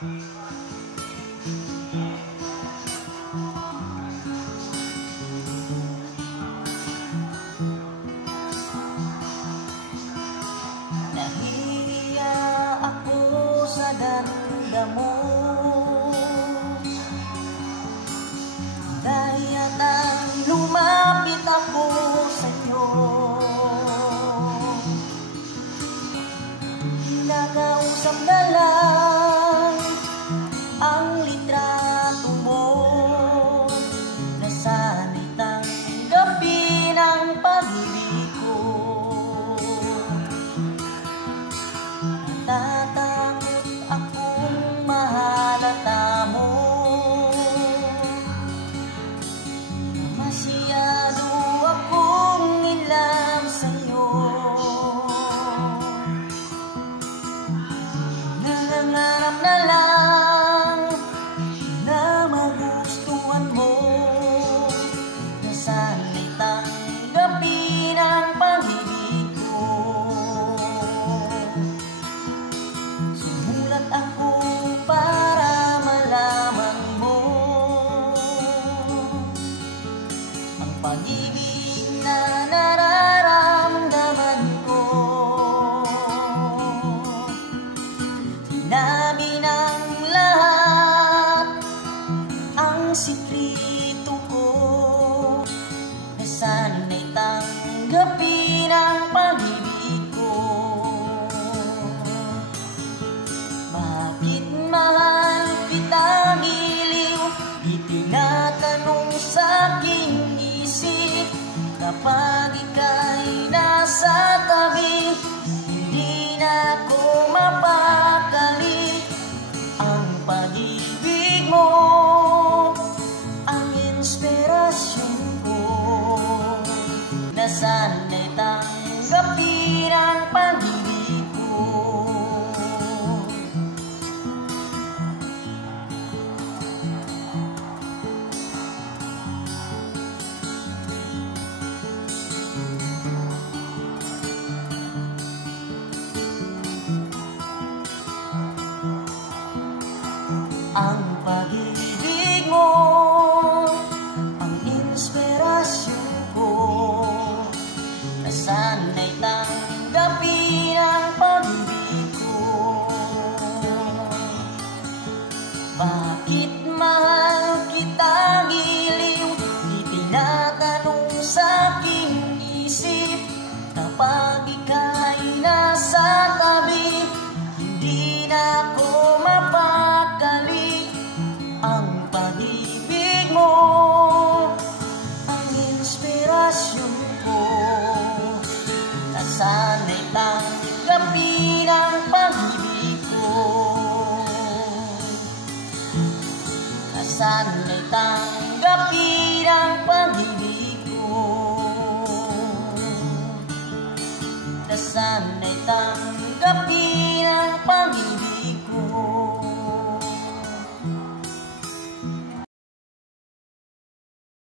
Nahihiya ako sa damdamo, kaya nang lumapit ako sa'yo. Nakausap na lang ang litrato mo, nasanay tanggapin ang pag-ibig ko. Natatakot akong mahalata mo, na masyado akong in love sa'yo. Nangangarap na lang na magustuhan mo, na sana'y tanggapin ang pag-ibig ko. Sumulat ako para malaman mo ang pag-ibig na nararamdaman ko. Sinabi ng lahat ang sikrito ko, na sana'y tanggapin ang pag-ibig ko. Bakit mahal kitang iliw, itinatanong sa'king isip, kapag ika'y nasa tabi, hindi na ako mapakali. Ang pag-ibig mo ang inspirasyon ko, na sana'y tanggapin ang pag-ibig ko. Ang pag-ibig mo ang inspirasyon ko, na sana'y tanggapin ang pag-ibig ko. Bakit mahal kitang iliw, itinatanong sa'king isip, kapag ika'y nasa tabi, hindi na ako mapakali. Ang pag-ibig mo ang inspirasyon ko, na sana'y tanggapin ang pag-ibig ko. Na sana'y tanggapin ang pag-ibig ko. Na sana'y tanggapin ang pag-ibig ko.